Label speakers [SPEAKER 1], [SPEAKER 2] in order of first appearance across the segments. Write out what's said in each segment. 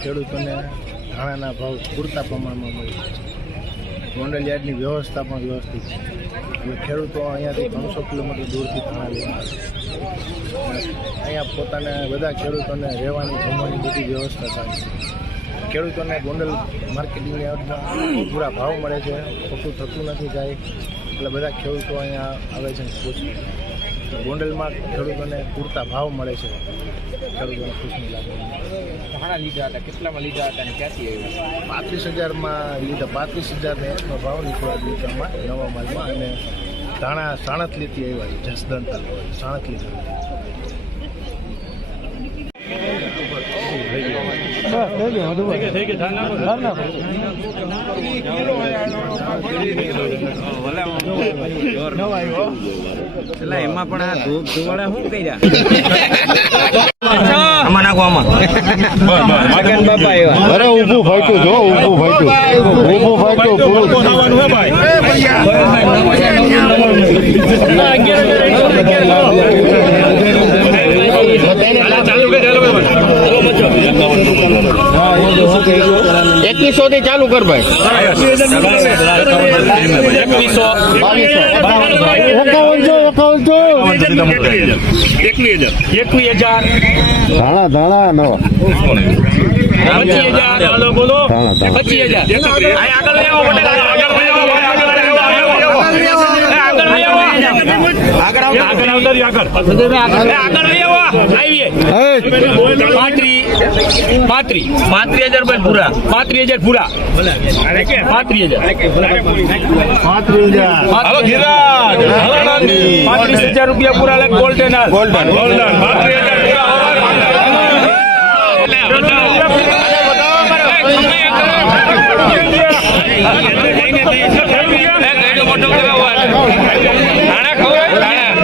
[SPEAKER 1] ખેડૂતોને ધાણાના ભાવ પૂરતા પ્રમાણમાં મળે છે. ગોંડલ યાર્ડની વ્યવસ્થા પણ વ્યવસ્થિત છે. એટલે ખેડૂતો અહીંયાથી ત્રણસો કિલોમીટર દૂરથી ધાણા આવે અહીંયા પોતાને બધા ખેડૂતોને રહેવાની, જમવાની બધી વ્યવસ્થા થાય છે. ખેડૂતોને ગોંડલ માર્કેટિંગ યાર્ડમાં પૂરા ભાવ મળે છે. ખોટું થતું નથી જાય એટલે બધા ખેડૂતો અહીંયા આવે છે ગોંડલમાં ખેડૂતોને પૂરતા ભાવ મળે છે. ખેડૂતોને ખુશની લાગણી
[SPEAKER 2] ઘણા લીધા હતા કેટલામાં લીધા હતા અને ક્યાંથી આવ્યું?
[SPEAKER 1] પાંત્રીસ હજારમાં લીધા પાંત્રીસ હજારને એકનો ભાવ નીકળ્યો લીધામાં નવા માલમાં અને ધાણા સાણતલીથી આવ્યા છે જસદન તાલુકો સાણતલી
[SPEAKER 2] એટલે એમાં પણ આ ધૂપ ધુવાળા શું કર્યા
[SPEAKER 3] જો ઊભું ફાટ્યું ઊભું પૂરું એકવીસો થી ચાલુ કર ભાઈ. એકવીસો.
[SPEAKER 4] એકવીસ. હજાર
[SPEAKER 3] ધાણા ધાણા નવા
[SPEAKER 4] પચીસ હજાર બોલો પચીસ હજાર આગળ આગળ આગળ આગળ લઈ આવો આગળ આવતા રહ્યો, આગળ આગળ લઈ આવો આવીએ પાંત્રી પાંત્રી પાંત્રીસ હજાર ભાઈ પૂરા પાંત્રીસ હજાર પૂરા પાંત્રીસ હજાર
[SPEAKER 3] પાંત્રીસ હજાર
[SPEAKER 4] હાલો ધીરજ હાલો નાની. પાંત્રીસ હજાર રૂપિયા પૂરા લાગે ગોલ્ડન ગોલ્ડન ગોલ્ડન હજાર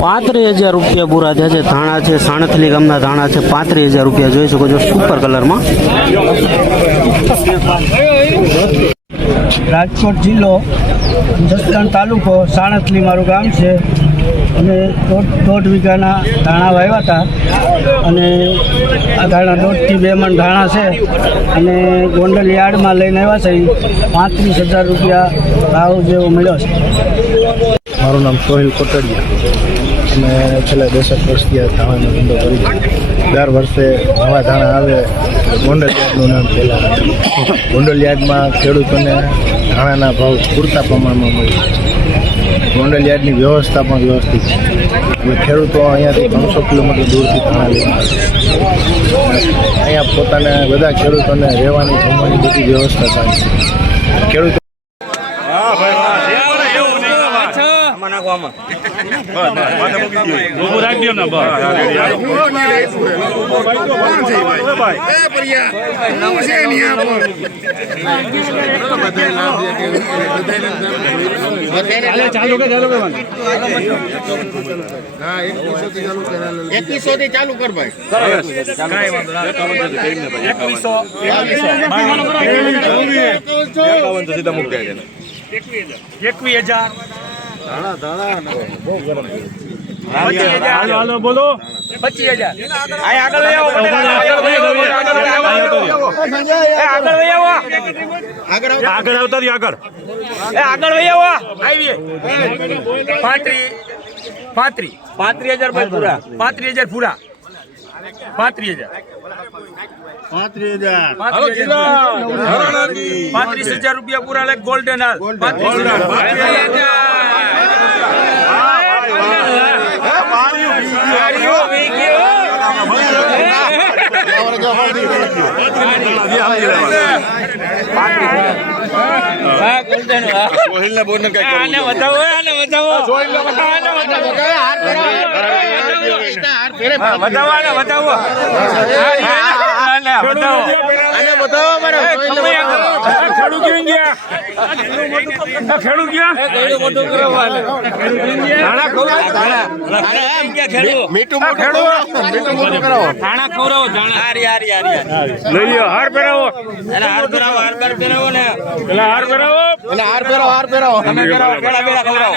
[SPEAKER 5] પાંત્રીસ હજાર રૂપિયા પૂરા થયા છે. ધાણા છે, સાણથલી ગામના ધાણા છે. પાંત્રીસ હજાર રૂપિયા જોઈ શકો છો સુપર કલરમાં
[SPEAKER 6] રાજકોટ જિલ્લો, જસદણ તાલુકો, સાણસલી મારું ગામ છે. અને દોઢ વીઘાના ધાણા વાવ્યા હતા. અને આ ધાણા દોઢથી બે મણ ધાણા છે. અને ગોંડલ યાર્ડમાં લઈને આવ્યા છે. પાંત્રીસ હજાર રૂપિયા ભાવ જેવો મળ્યો છે.
[SPEAKER 1] મારું નામ સોહિલ કોટડિયા. અને છેલ્લા દસક વર્ષથી આ ધાણાનો ધંધો કરી દર વર્ષે નવા ધાણા આવે. એટલે ગોંડલ યાર્ડનું નામ પહેલાં. આવે ગોંડલ યાર્ડમાં ખેડૂતોને ધાણાના ભાવ પૂરતા પ્રમાણમાં મળે રહે છે. ગોંડલ યાર્ડની વ્યવસ્થા પણ વ્યવસ્થિત છે. ખેડૂતો અહીંયાથી ત્રણસો કિલોમીટર દૂરથી ધાણા લઈને અહીંયા પોતાને બધા ખેડૂતોને રહેવાની જમવાની બધી વ્યવસ્થા થાય છે. ખેડૂતો
[SPEAKER 7] આમાં નાખો આમાં.
[SPEAKER 4] રાખી ને
[SPEAKER 3] એકવીસો થી ચાલુ કર ભાઈ
[SPEAKER 4] એકવીસો એકવીસ હજાર. પચીસ હજાર. હાલો હાલો બોલો. પચીસ હજાર. આગળ આવતા આગળ એ આગળ લઈ આવો. આવીએ. પાંત્રીસ પાંત્રીસ પાંત્રીસ હજાર ભાઈ પૂરા. પાંત્રીસ હજાર પૂરા. પાંત્રીસ હજાર.
[SPEAKER 3] પાંત્રીસ હજાર.
[SPEAKER 4] પાંત્રીસ હજાર પાંત્રીસ હજાર રૂપિયા પૂરા લાગે ગોલ્ડન હાલ. પાંત્રીસ હજાર.
[SPEAKER 8] બતાવો બતાવો બતાવો
[SPEAKER 9] બતાવો
[SPEAKER 8] ખેડૂત ક્યાં ગયા? ખેડૂત ગયા?
[SPEAKER 4] હારી
[SPEAKER 8] પહેરાવો
[SPEAKER 4] એને હાર પહેરાવો હાર પહેરાવો ને
[SPEAKER 8] પેલા હાર પહેરાવો
[SPEAKER 9] અને હાર પહેરાવો હાર પહેરાવો
[SPEAKER 4] તમે પહેરાવો પેલા પેલા ખવડાવો